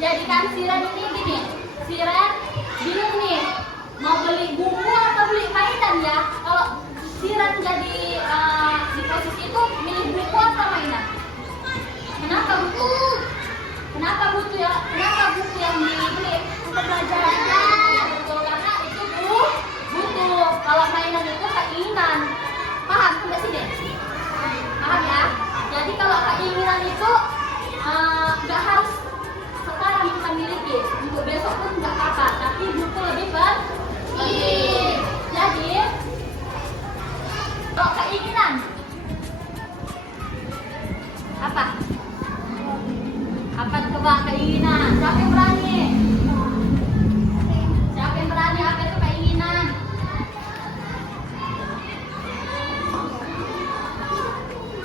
Jadi kan Siren ini gini, Siren bingung nih mau beli buku atau beli mainan ya. Kalau Siren jadi di posisi itu milih buku atau mainan? Kenapa buku? Kenapa buku ya? Kenapa buku yang dibeli untuk pelajaran? Betul, karena itu butuh. Kalau mainan itu keinginan. Paham sampai sini? Paham ya? Jadi kalau keinginan itu nggak harus sekarang kita miliki, untuk besok pun nggak apa-apa, tapi buku lebih penting. Jadi kalau keinginan apa? Apa coba keinginan? Siapa yang berani? Siapa yang berani? Apa itu keinginan?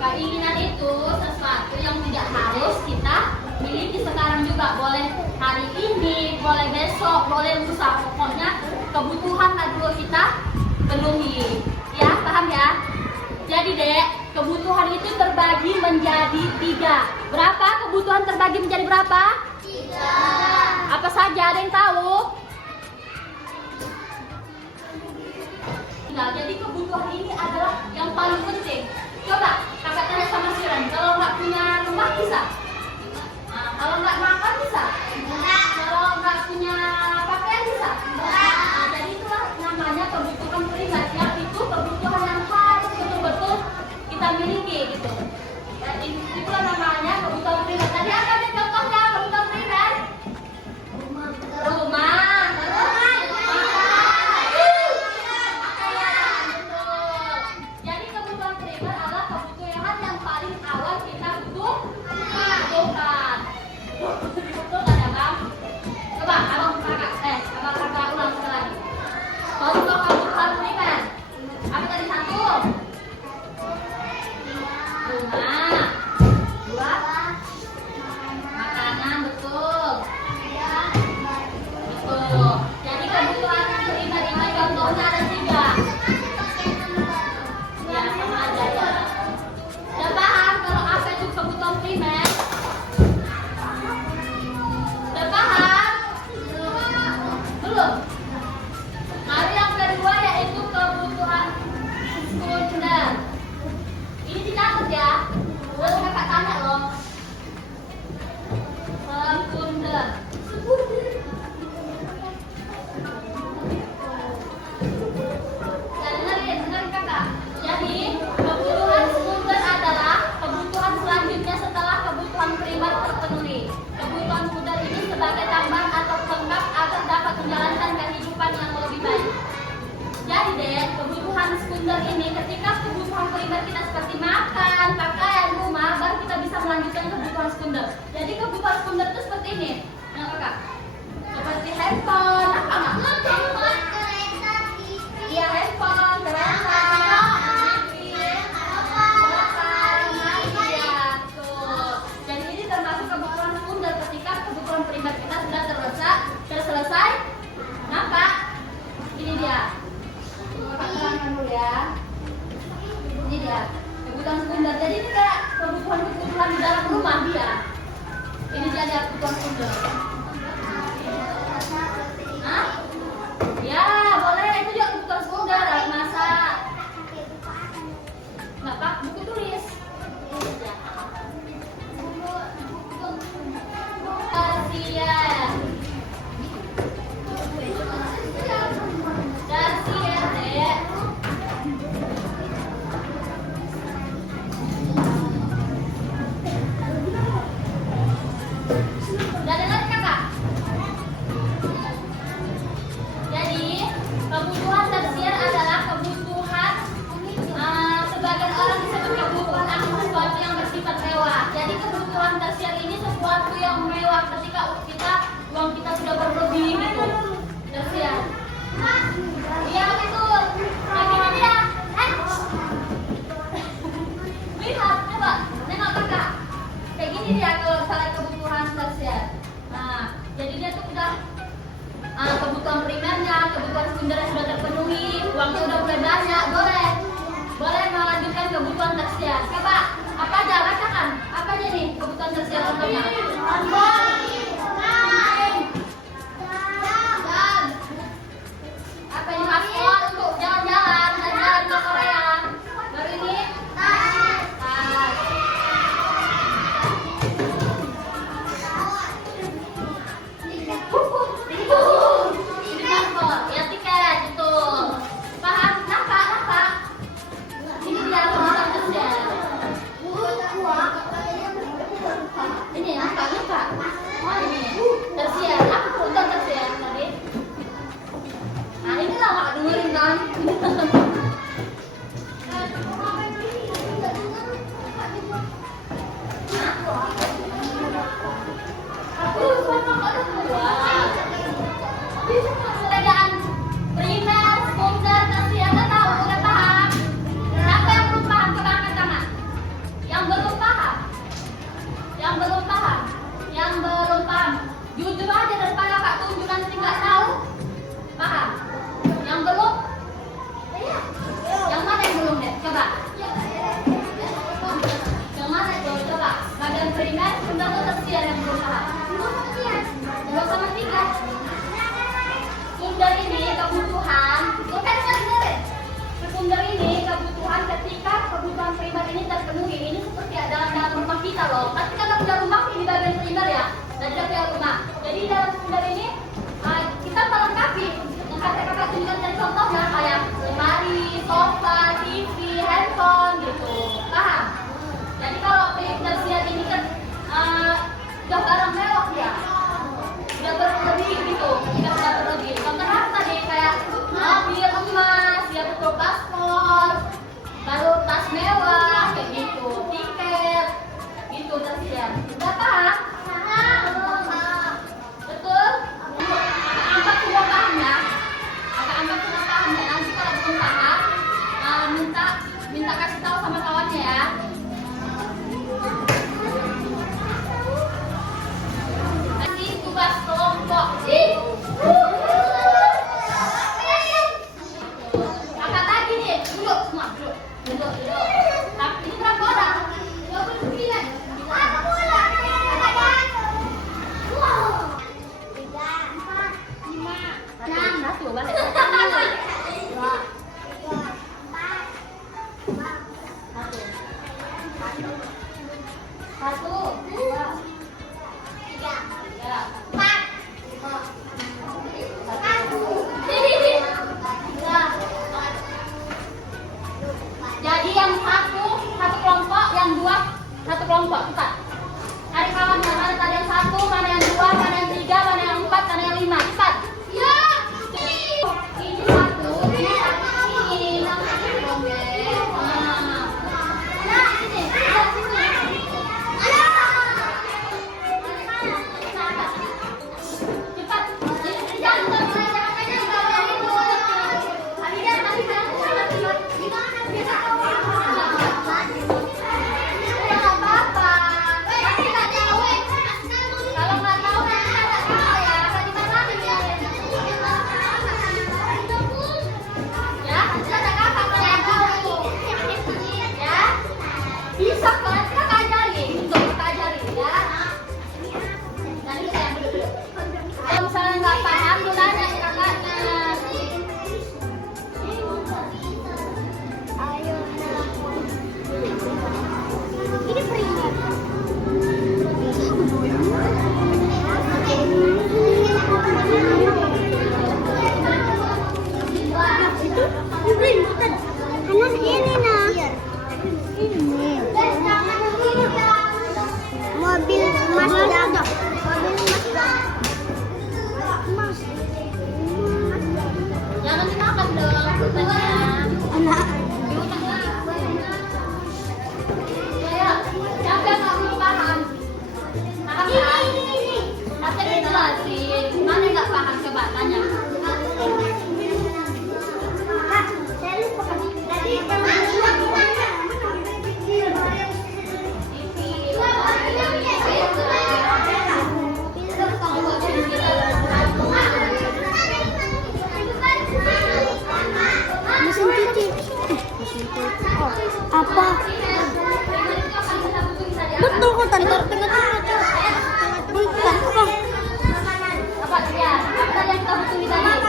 Keinginan itu sesuatu yang tidak harus kita miliki sekarang juga. Boleh hari ini, boleh besok, boleh lusa. Pokoknya kebutuhan dulu kita penuhi. Ya, paham ya? Jadi dek, kebutuhan itu terbagi menjadi 3. Berapa kebutuhan terbagi menjadi berapa? 3. Apa saja, ada yang tahu? Nah, jadi kebutuhan ini adalah yang paling penting. Coba kakak tanya sama Siren, kalau nggak punya rumah bisa? Nah, kalau nggak makan bisa? Enggak. Kalau nggak punya pakaian bisa? Enggak. Nah, jadi itulah namanya kebutuhan primer. Yang itu kebutuhan yang harus betul-betul kita miliki gitu. Ya, itulah namanya kebutuhan primer. Tadi apa nih contohnya kebutuhan primer? Rumah. Jadi kebutuhan primer adalah kebutuhan yang paling awal kita butuhkan. Betul kan ya bang? Coba abang kakak ulang sekali lagi. Contoh kebutuhan primer. Apa tadi satu? Rumah. 2. Makanan, betul. Betul. Jadi kebutuhan primer ini contohnya ada 3. Ya sama aja ya. Udah paham kalau apa itu kebutuhan primer? Udah paham? Belum? Mari yang kedua yaitu kebutuhan sekunder. Ini dicatat ya. Lalu kakak tanya loh. Sekunder. Dengerin kakak. Jadi kebutuhan sekunder adalah kebutuhan selanjutnya setelah kebutuhan primer terpenuhi. Kebutuhan sekunder ini sebagai tambahan atau pelengkap agar dapat menjalankan kehidupan yang lebih baik. Jadi deh, kebutuhan sekunder ini ketika kebutuhan primer kita seperti makan, pakaian, rumah, baru kita bisa melanjutkan kebutuhan sekunder. Jadi kebutuhan sekunder itu seperti ini, nah kakak. Seperti handphone, apa nggak? Handphone, kereta, TV. Iya, handphone, kereta. Jadi ini termasuk kebutuhan sekunder ketika kebutuhan primer kita sudah terselesai. Nampak? Ini dia. Terangkan dulu ya. Ini dia kebutuhan sekunder. Jadi ini kayak kebutuhan di dalam rumah dia. Ini dia kebutuhan sekunder. Hah? Ya boleh, itu juga kebutuhan sekunder. Alat masak. Nggak pak, buku tulis. Tersier. Tersier dek. Udah dengar kakak? Jadi kebutuhan tersier adalah kebutuhan sebagian orang disebut kebutuhan akan sesuatu yang bersifat mewah. Jadi kebutuhan tersier ini sesuatu yang mewah ketika uang kita sudah berlebih gitu. Tersier. Iya betul. Kayak gini dia. Lihat coba, nengok kakak. Kayak gini dia kalau misalnya kebutuhan tersier. Nah, jadi dia tuh udah kebutuhan primernya, kebutuhan sekundernya sudah terpenuhi, uangnya udah mulai banyak, boleh melanjutkan kebutuhan tersier. Coba, apa aja bacakan? Apa aja nih kebutuhan tersier contohnya? penuhi. Ini seperti dalam rumah kita loh. Kan kita punya rumah di bagian seminar ya. Dan kita punya rumah. Jadi dalam seminar ini kita melengkapi. Yang kakak-kakak tunjukkan dari contohnya kayak lemari, sofa, TV, handphone gitu. Paham? Jadi kalau tersiar ini kan udah barang mewah ya. Udah berlebih gitu. Kita udah berlebih. Contohnya apa tadi kayak mobil emas, ya betul paspor, baru tas mewah kayak gitu, tiket gitu tersiar. Udah paham? Betul? Kakak angkat semua pahamnya. Kakak angkat semua pahamnya. Nanti kalau belum paham, minta kasih tahu sama kawannya ya. Kasih tugas kelompok. Kakak tadi nih, duduk semua, duduk. Tapi ini berapa orang? 29. Satu, balik. Satu, dua, tiga, empat, jadi yang satu kelompok, yang dua satu kelompok. Cepat. Cari kawannya, mana tadi yang satu, mana yang dua, mana yang tiga, mana yang empat, mana yang lima. Cepat. Ya. Ini satu, ini satu, ini. Mobil Mazda. Jangan dimakan dong. Anak. Ya, siapa yang nggak belum paham? Paham kan? Nanti dijelasin. Mana yang nggak paham coba tanya. Saya lupa. Tadi mesin cuci. Apa? Betul kok tadi. Bukan apa? Apa ya? Apa yang kita butuh tadi?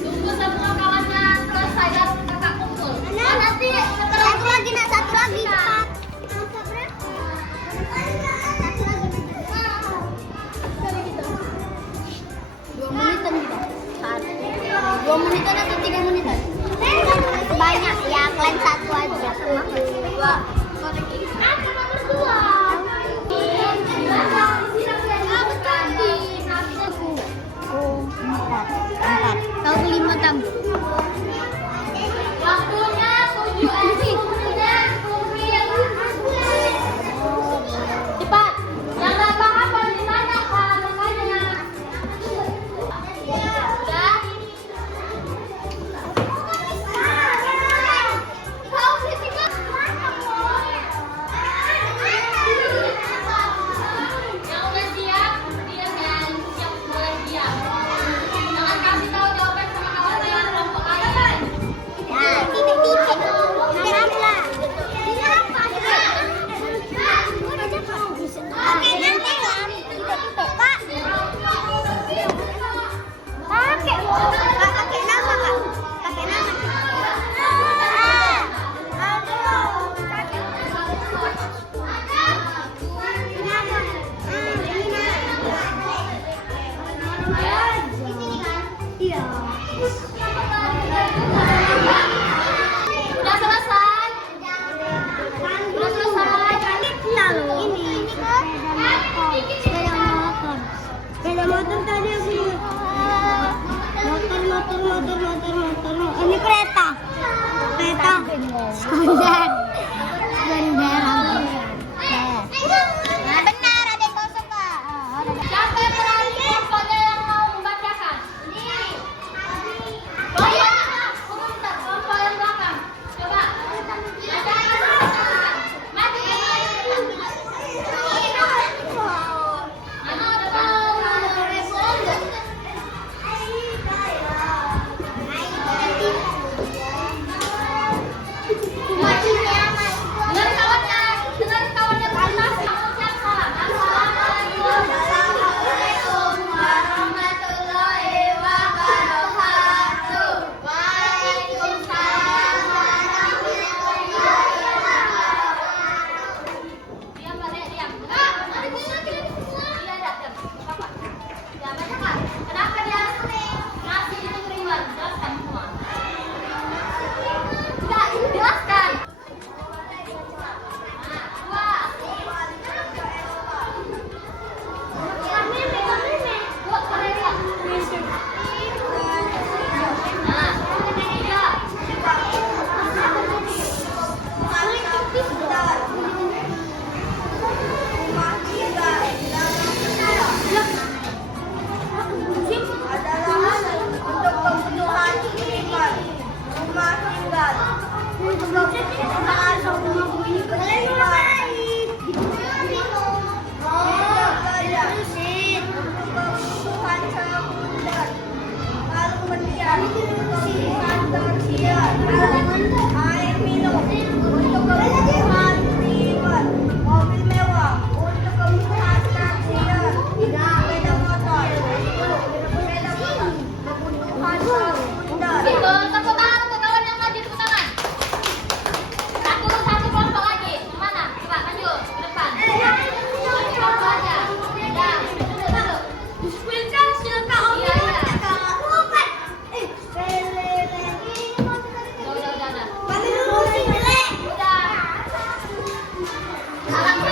Tunggu semua kawannya selesai dan kakak kumpul. Nanti satu lagi, nak satu lagi. Skandar. Nah, benar ada yang kau suka. Siapa yang berani kelompoknya yang mau membacakan? Oh iya, sebentar, kelompok yang belakang. Coba. Mati. Dengan kawannya panas, mengucapkan Assalamualaikum warahmatullahi wabarakatuh. Waalaikumsalam warahmatullahi wabarakatuh. Diam, Mbak Dek, diam. Iya, diam. Apa? Ya, baca, Kak. Kenapa dia ngasih itu keriuan? Jelaskan semua. Enggak, jelaskan. Air minum untuk kebutuhan privat, mobil mewah untuk kebutuhan taksiran, sepeda motor kebutuhan sekunder. Itu tepuk tangan untuk kawan yang maju, tepuk tangan. Satu kelompok lagi. Mana? Coba maju ke depan. Satu kelompok aja. Ya, duduk. Iya, iya. Udah.